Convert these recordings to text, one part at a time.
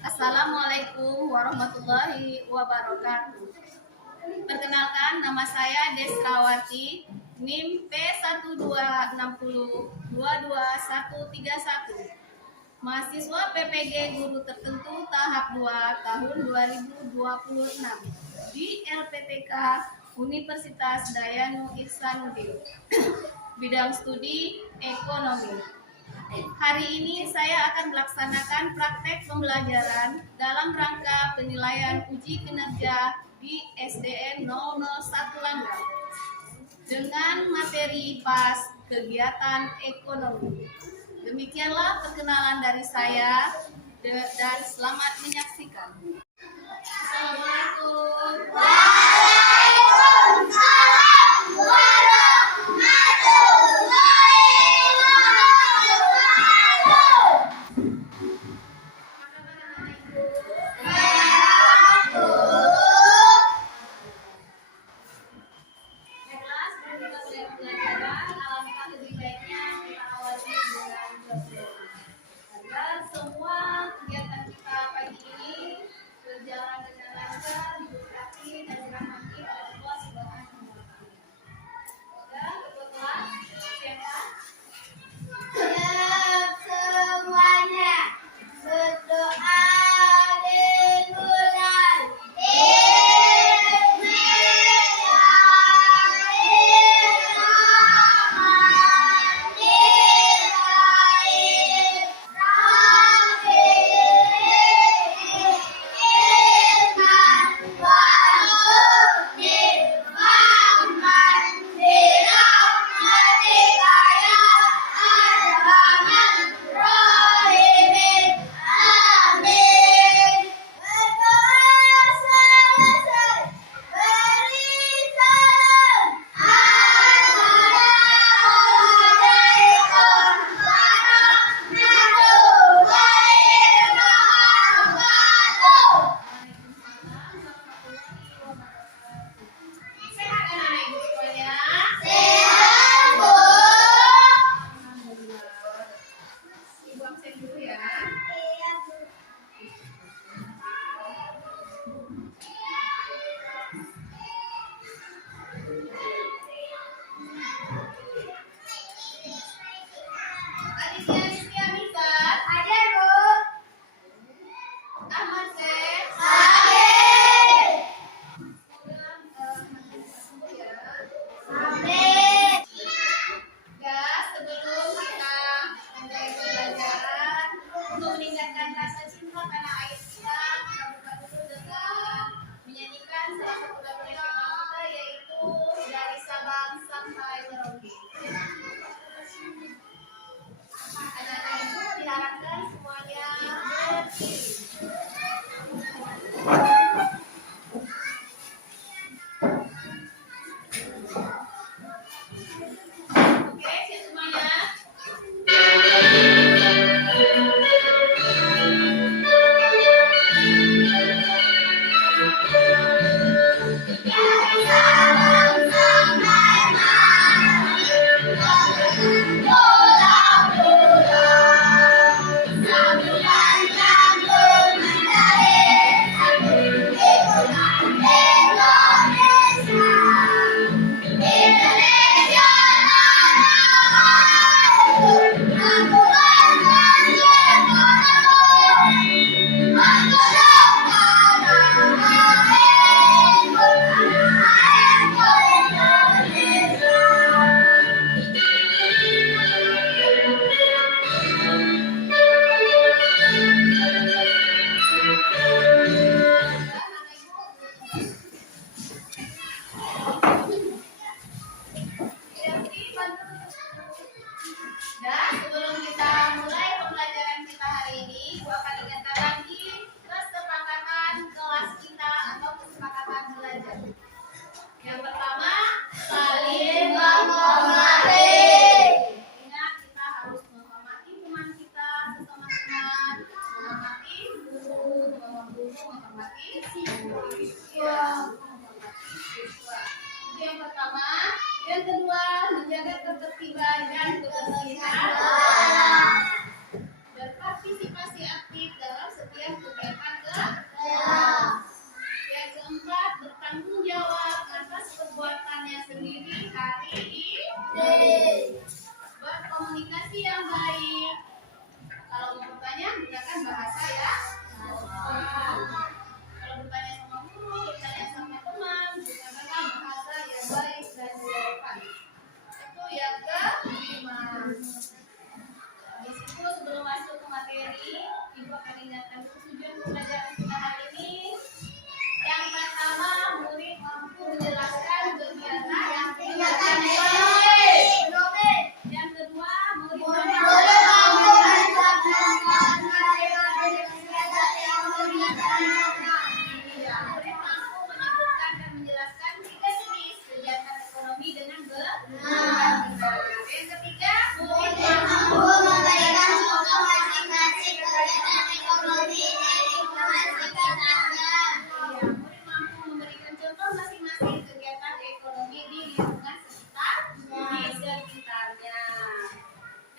Assalamualaikum warahmatullahi wabarakatuh. Perkenalkan, nama saya Desrawati, NIM P126022131. Mahasiswa PPG Guru Tertentu tahap 2 tahun 2026 di LPTK Universitas Dayanu Ihsanuddin. Bidang studi ekonomi. Hari ini saya akan melaksanakan praktek pembelajaran dalam rangka penilaian uji kinerja di SDN 001 Langgam dengan materi PAS kegiatan ekonomi. Demikianlah perkenalan dari saya dan selamat menyaksikan. Assalamualaikum. Waalaikumsalam warahmatullahi semua kegiatan kita pagi ini berjalan dengan lancar, diberkati dan dirahmati oleh Allah Subhanahu wa Ta'ala. Dan kebetulan siapa? Siap semuanya berdoa dimulai. Dan sebelum kita mulai pembelajaran kita hari ini, gua akan ingatkan lagi kesepakatan kelas kita atau kesepakatan belajar. Yang pertama, saling menghormati. Ingat, kita harus menghormati teman kita, sesama teman, menghormati guru, menghormati siswa. Itu yang pertama. Yang kedua, menjaga ketertiban dan kebersihan. Berpartisipasi aktif dalam setiap kegiatan pelajaran kita hari ini. Yang pertama, murid mampu menjelaskan kegiatan yang ekonomi. Yang kedua, murid mampu menyebutkan dan menjelaskan 3 jenis kegiatan ekonomi dengan benar. Yang ketiga, murid mampu memberikan contoh masing-masing kegiatan ekonomi dari sekitarnya. Murid mampu memberikan contoh masing-masing kegiatan ekonomi di lingkungan sekitarnya.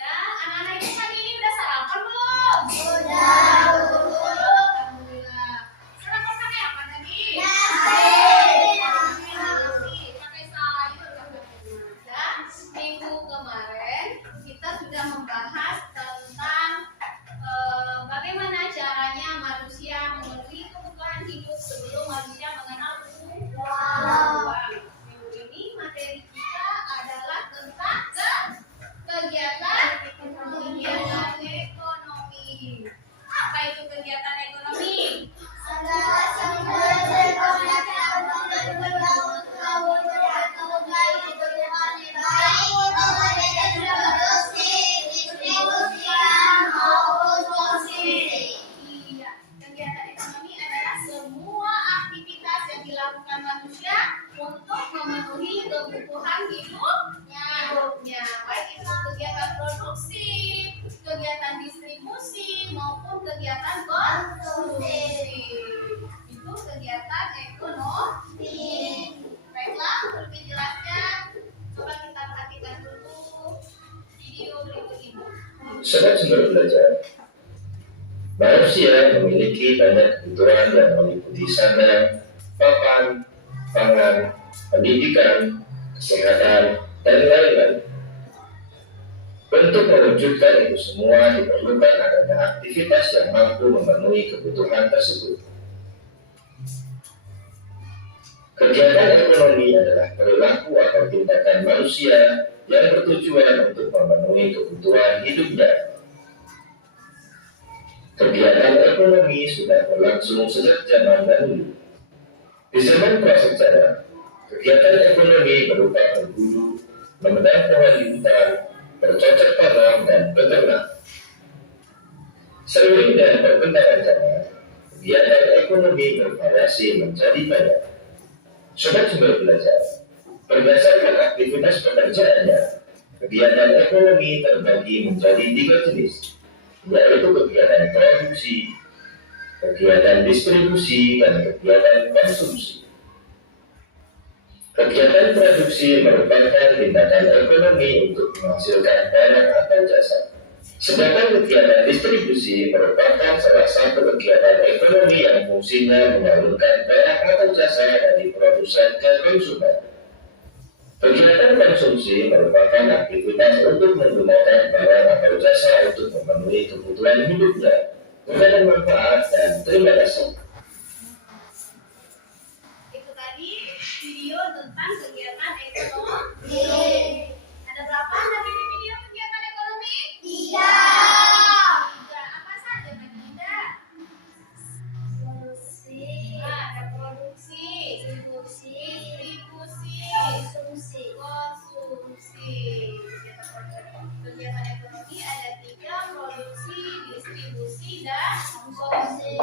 Dan anak-anak itu pagi ini udah sarapan belum? Udah. Alhamdulillah. Sarapan pakai apa tadi? Nasi. Pakai sayur katanya. Dan minggu kemarin kita sudah membahas tentang bagaimana caranya manusia memenuhi kebutuhan hidup sebelum manusia mengenal uang. Minggu ini materi kita adalah tentang kegiatan ekonomi. Apa itu kegiatan ekonomi? Adalah sumber kegiatan ekonomi adalah semua aktivitas yang dilakukan manusia untuk memenuhi kebutuhan hidupnya. Baik itu kegiatan produksi, kegiatan distribusi, maupun kegiatan konsumsi. Itu kegiatan ekonomi. Baiklah, untuk lebih jelasnya, coba kita perhatikan dulu video berikut ini. Sobat-sobat belajar, manusia memiliki banyak kebutuhan yang meliputi sandang, papan, pangan, pendidikan, kesehatan, dan lain-lain. Untuk mewujudkan itu semua diperlukan adanya aktivitas yang mampu memenuhi kebutuhan tersebut. Kegiatan ekonomi adalah perilaku atau tindakan manusia yang bertujuan untuk memenuhi kebutuhan hidupnya. Kegiatan ekonomi sudah berlangsung sejak zaman dahulu. Di zaman prasejarah, kegiatan ekonomi berupa berburu, menebang pohon di hutan, bercocok tanam, dan beternak. Seiring dengan perkembangan zaman, kegiatan ekonomi bervariasi menjadi banyak. Sobat-sobat belajar, berdasarkan aktivitas pekerjaannya, kegiatan ekonomi terbagi menjadi 3 jenis, yaitu kegiatan produksi, kegiatan distribusi, dan kegiatan konsumsi. Kegiatan produksi merupakan tindakan ekonomi untuk menghasilkan barang atau jasa. Sedangkan kegiatan distribusi merupakan salah satu kegiatan ekonomi yang fungsinya menyalurkan barang atau jasa dari produsen ke konsumen. Kegiatan konsumsi merupakan aktivitas untuk menggunakan barang atau jasa untuk memenuhi kebutuhan hidupnya dengan manfaat dan terima kasih. Itu tadi video tentang kegiatan ekonomi. Ada berapa tadi di video kegiatan ekonomi? 3. Apa saja tadi? Ada produksi, distribusi, konsumsi. Kegiatan ekonomi ada 3, produksi, distribusi, dan konsumsi.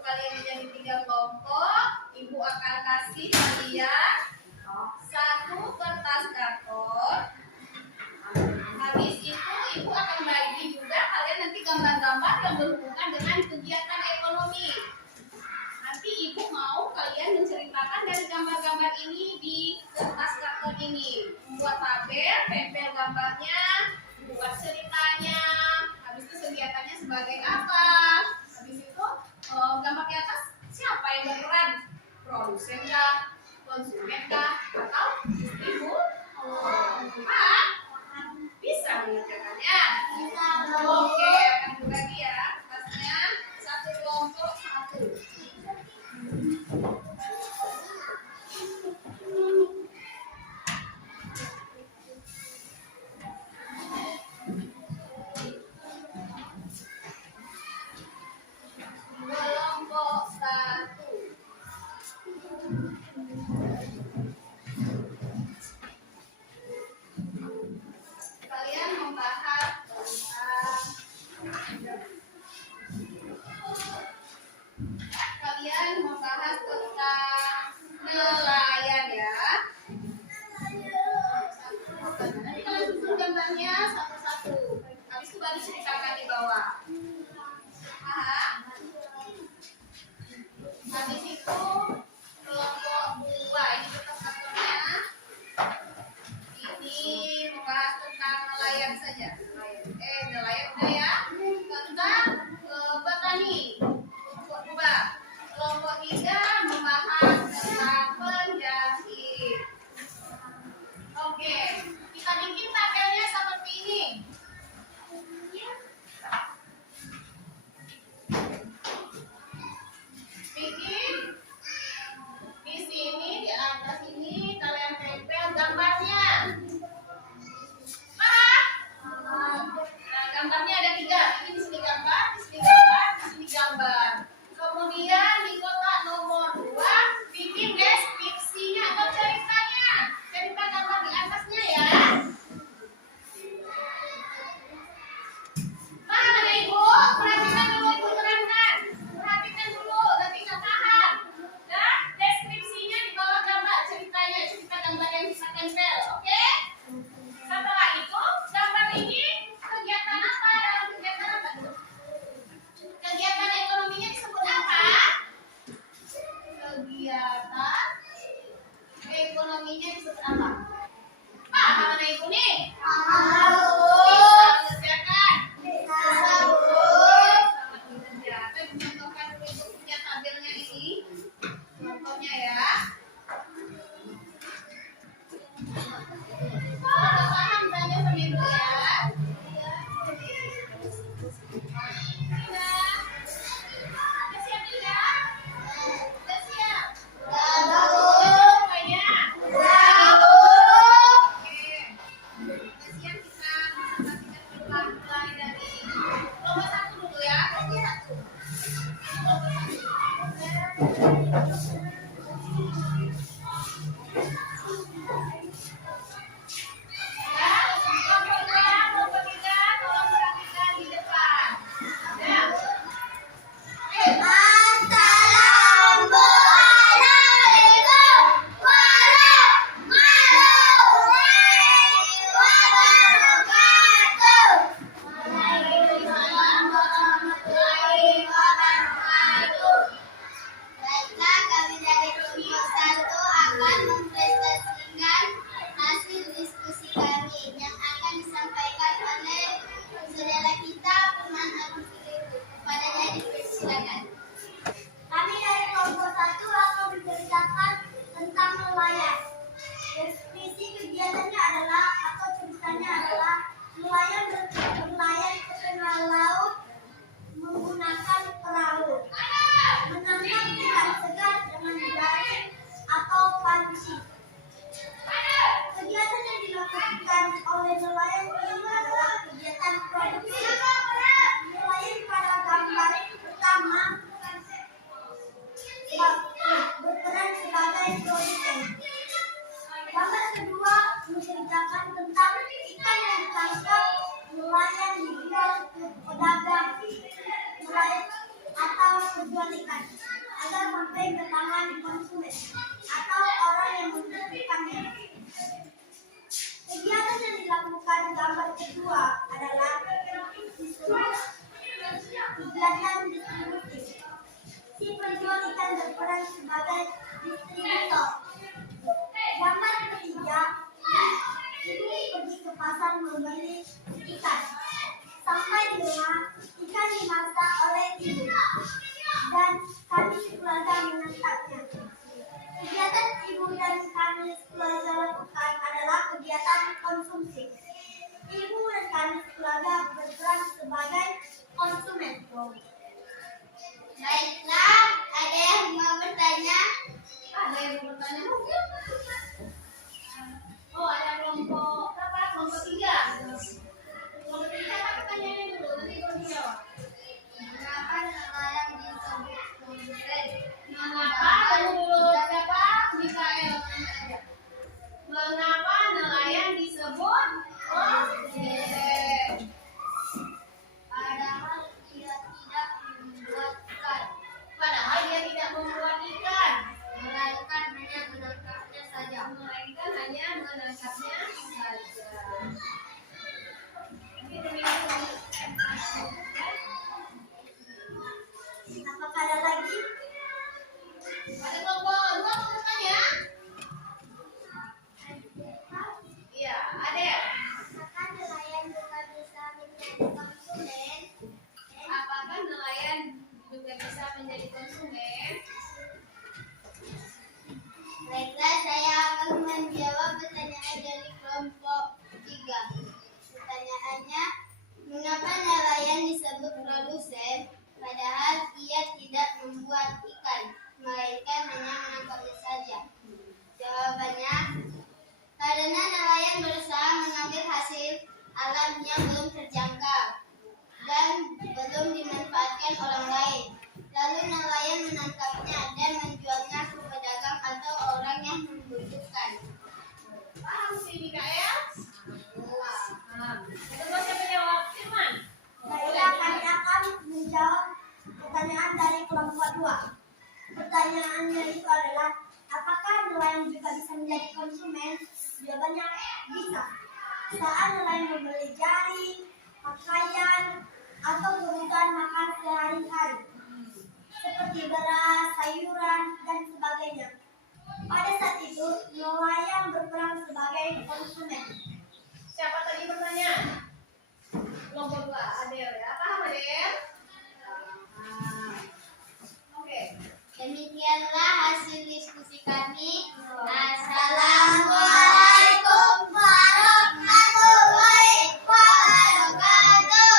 kalian menjadi 3 kelompok, ibu akan kasih kalian 1 kertas karton. Habis itu ibu akan bagi juga kalian nanti gambar-gambar yang berhubungan dengan kegiatan ekonomi. Nanti ibu mau kalian menceritakan dari gambar-gambar ini di kertas karton ini. Membuat tabel, tempel gambarnya, buat ceritanya. Habis itu kegiatannya sebagai apa? Habis itu gambar di atas siapa yang berperan? Produsen kah? Konsumen kah? Atau ibu? Bisa mengerjakannya? Oke, akan berbagi ya. Kertasnya 1 kelompok 1. Kelompok 1. Kalian membahas tentang nelayan ya. Nanti kalian susun gambarnya satu-satu. Habis itu baru ceritakan di bawah. Paham? Habis itu kelompok 2 ini kertas kartonnya. Ini membahas tentang nelayan saja. Nelayan udah ya. Tentang petani. Kelompok 2. Kelompok 3 membahas tentang penjahit. Oke, kita bikin tabelnya seperti ini. Bikin di sini, di atas ini kalian tempel gambarnya. Nah, gambarnya ada 3. Ini di sini gambar, di sini gambar, di sini gambar. Kemudian di kotak nomor 2 bikin deskripsinya atau ceritanya. Cerita gambar di atasnya ya. Paham ada ibu? Perhatikan dulu ibu terangkan. Perhatikan dulu, nanti nggak paham. Dan deskripsinya di bawah gambar ceritanya, cerita gambar yang kita tempel, oke? Setelah itu gambar ini kegiatan apa? Dalam kegiatan apa? Kegiatan ekonominya disebut apa? Kegiatan ekonominya disebut apa? Paham anak ibu nih? Bisa mengerjakan? Selamat bekerja. Saya contohkan dulu ibu punya tabelnya ini. Contohnya ya. Kalau paham tanya sama ibu ya. Udah siap tidak? Udah siap? Udah semuanya? Oke. Udah siap kita presentasikan pelan-pelan dari kelompok 1 dulu ya. Kelompok 1. Kelompok 3 tolong perhatikan di depan. Ya. Baiklah, kami agar sampai ke tangan konsumen atau orang yang membutuhkannya. Kegiatan yang dilakukan gambar kedua adalah disebut kegiatan distribusi. Si penjual ikan berperan sebagai distributor. Gambar ketiga, ibu pergi ke pasar membeli ikan. Sampai di rumah, ikan dimasak oleh ibu dan kami sekeluarga menangkapnya. Kegiatan ibu dan kami sekeluarga lakukan adalah kegiatan konsumsi. Ibu dan kami sekeluarga berperan sebagai konsumen. Baiklah, ada yang mau bertanya? Ada yang mau bertanya? Oh, ada kelompok berapa? Kelompok 3. Kelompok 3 apa pertanyaannya dulu? Nanti baru dijawab. Mengapa nelayan disebut konsumen? Mengapa? Tunggu dulu. Siapa? Mikael. Mengapa nelayan disebut konsumen? Padahal dia tidak membuat ikan. Padahal dia tidak membuat ikan. Melainkan hanya menangkapnya saja. Melainkan hanya menangkapnya saja. Apakah ada lagi? Ada kelompok 2 mau bertanya? Iya, ada. Apakah nelayan juga bisa menjadi konsumen? Apakah nelayan juga bisa menjadi konsumen? Baiklah, saya akan menjawab pertanyaan dari kelompok 3. Pertanyaannya, mengapa nelayan disebut produsen, padahal ia tidak membuat ikan, melainkan hanya menangkapnya saja? Jawabannya, karena nelayan berusaha mengambil hasil alam yang belum terjangkau dan belum dimanfaatkan orang lain. Lalu nelayan menangkapnya dan menjualnya ke pedagang atau orang yang membutuhkan. Paham sih Mikael? Paham. Terus siapa jawab? Firman. Baiklah, kami akan menjawab pertanyaan dari kelompok 2. Pertanyaannya itu adalah, apakah nelayan juga bisa menjadi konsumen? Jawabannya bisa. Saat nelayan membeli jaring, pakaian, atau kebutuhan makan sehari-hari, seperti beras, sayuran, dan sebagainya. Pada saat itu, nelayan berperan sebagai konsumen. Siapa tadi bertanya? Kelompok 2, Adel ya. Paham Adel? Oke. Demikianlah hasil diskusi kami. Assalamualaikum warahmatullahi wabarakatuh.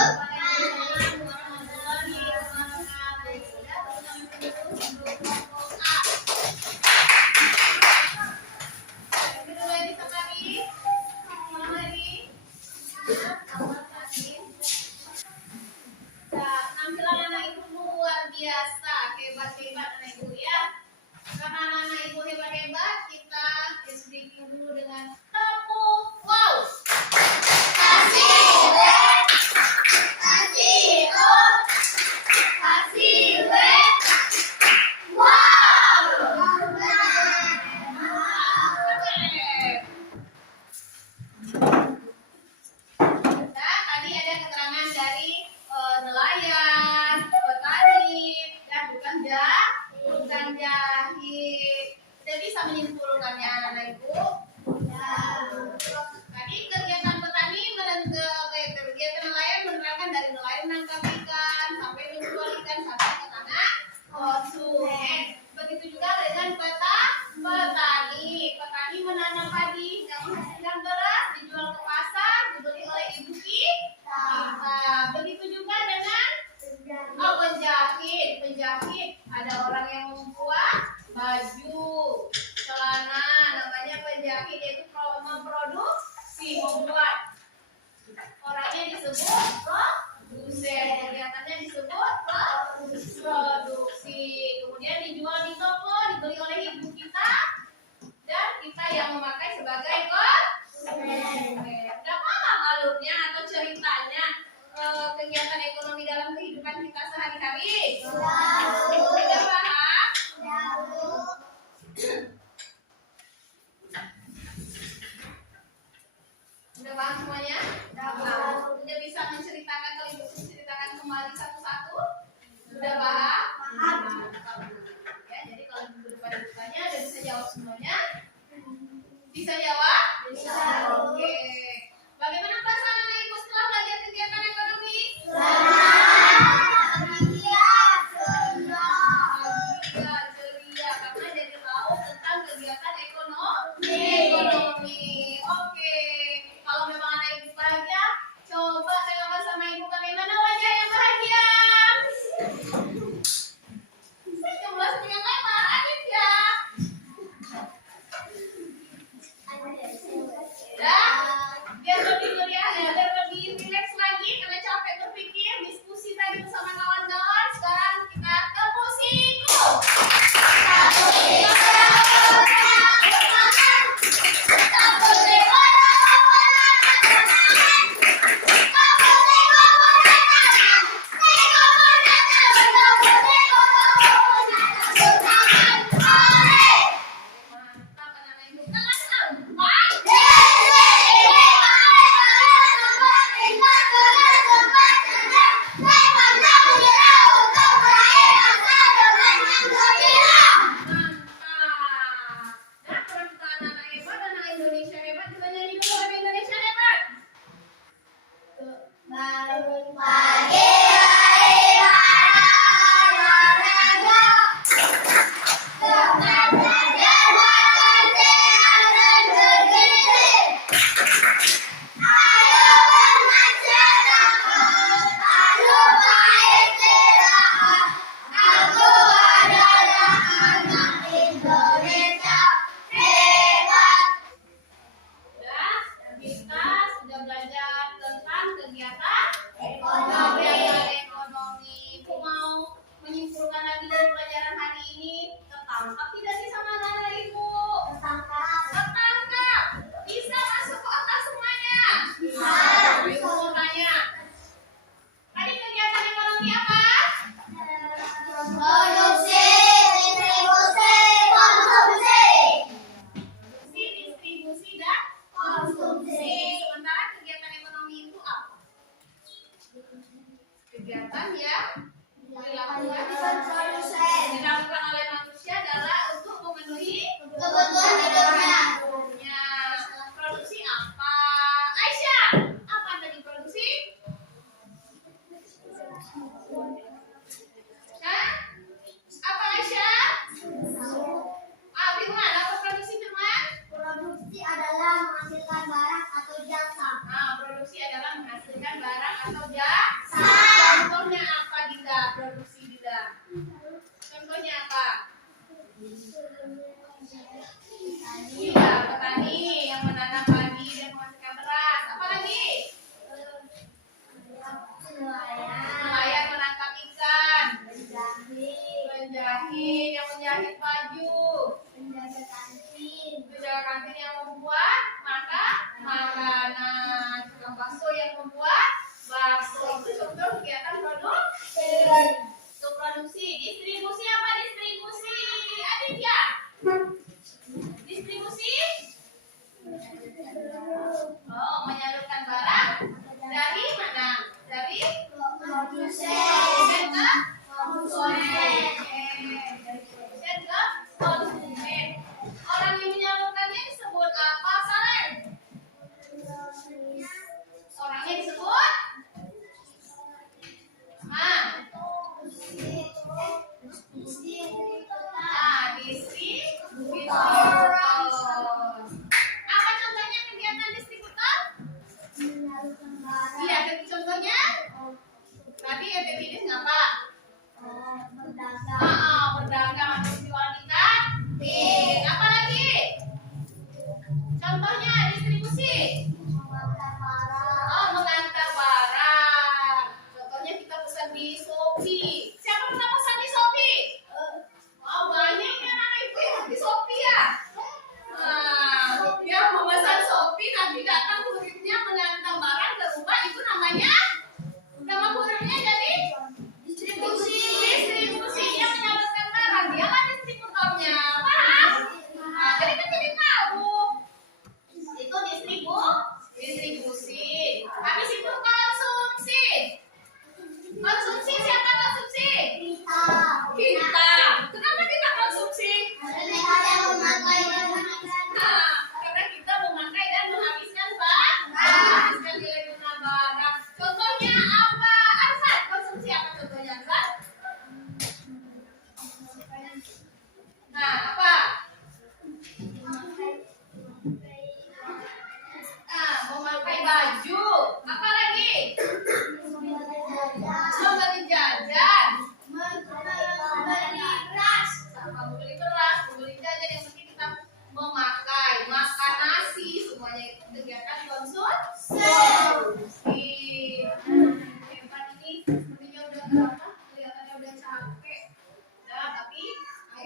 Penampilan anak ibu luar biasa, hebat-hebat anak ibu ya. Karena anak ibu hebat-hebat, kita SD dulu dengan tepuk wow. Kasih web, kasih o, kasih web, wow. Nah, tadi ada keterangan dari nelayan, petani, dan bukan jahit. Sudah bisa menyimpulkannya anak-anak ibu? Ya. Tadi kegiatan petani kegiatan nelayan menerapkan dari nelayan menangkap ikan sampai menjual ikan sampai ke tanah konsumen. Begitu juga dengan petani. Petani menanam padi yang menghasilkan beras dijual ke pasar dibeli oleh ibu kita. Begitu juga dengan penjahit. Ada orang yang membuat baju, celana, namanya penjahit. jawab semuanya? Bisa jawab? Bisa. Oke. Bagaimana perasaan anak ibu setelah belajar kegiatan ekonomi? Ceria karena jadi tahu tentang kegiatan ekonomi. Oke. Kalau memang anak ibu bahagia, coba tengokkan sama ibu bagaimana wajah yang bahagia. Coba senyum lebar, adit ya. Ya, biar lebih meriah ya, biar lebih rileks lagi karena capek berpikir diskusi tadi bersama kawan-kawan. Sekarang kita ke musiku. Mantap anak-anak ibu. Mantap. Nah, perasaan anak hebat, anak Indonesia hebat. Kita nyanyi dulu lagu Indonesia hebat. Bangun pagi hari olahraga, dengan belajar makan sehat dan bergizi. Ayo bermasyarakat, tak lupa istirahat. Aku adalah anak Indonesia hebat. Kita sudah belajar tentang kegiatan ekonomi. Aku mau menyimpulkan lagi dari pelajaran hari ini. Tertangkap tidak sih sama anak ibu? Tertangkap. Bisa masuk ke otak semuanya? Bisa. Ibu mau tanya. Tadi kegiatan ekonomi apa? Produksi, distribusi, konsumsi. Distribusi dan konsumsi. Sementara kegiatan ekonomi itu apa? Kegiatan yang dilakukan oleh manusia adalah untuk memenuhi Kebutuhan hidupnya. Ya, produksi apa? Aisyah, apa tadi produksi? Hah? Apa Aisyah? Firman, apa produksi Firman? Produksi adalah menghasilkan barang atau jasa. Nah, produksi adalah menghasilkan barang atau jasa. Contohnya apa Dinda? Produksi Dinda. Contohnya apa? Iya, petani yang menanam padi dan menghasilkan beras. Apa lagi? Nelayan menangkap ikan. Penjahit yang menjahit baju. Penjaga kantin. Penjaga kantin yang membuat makanan. Tukang bakso yang membuat bakso. Itu contoh kegiatan produksi. Untuk produksi, distribusi apa distribusi? Aditya. Distribusi? Oh, menyalurkan barang dari mana? Dari produsen ke konsumen. Dari produsen ke konsumen. Orang yang menyalurkannya disebut apa, Saren? Orangnya disebut?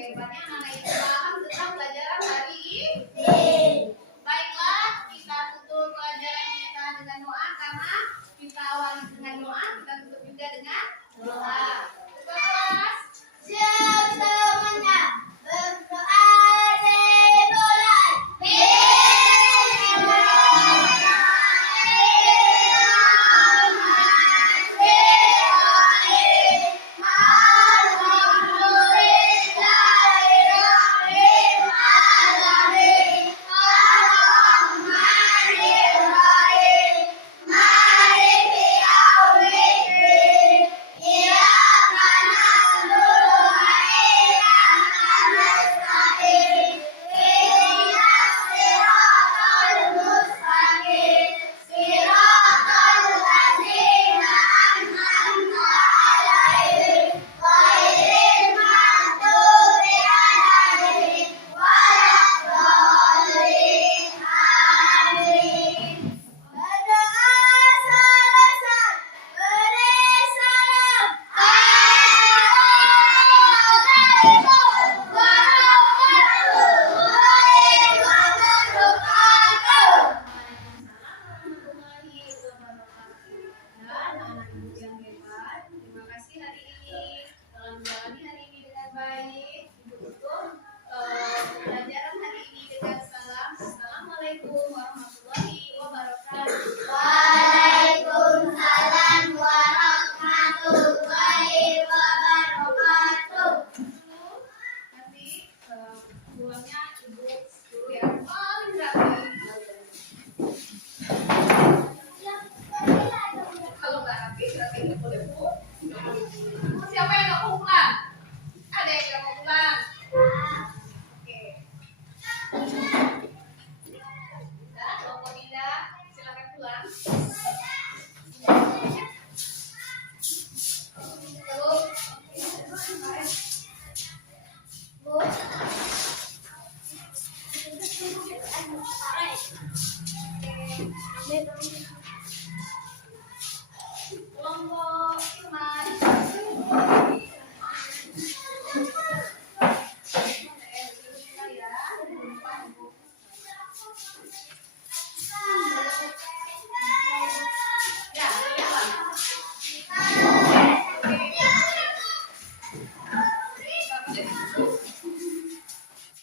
hebatnya anak-anak itu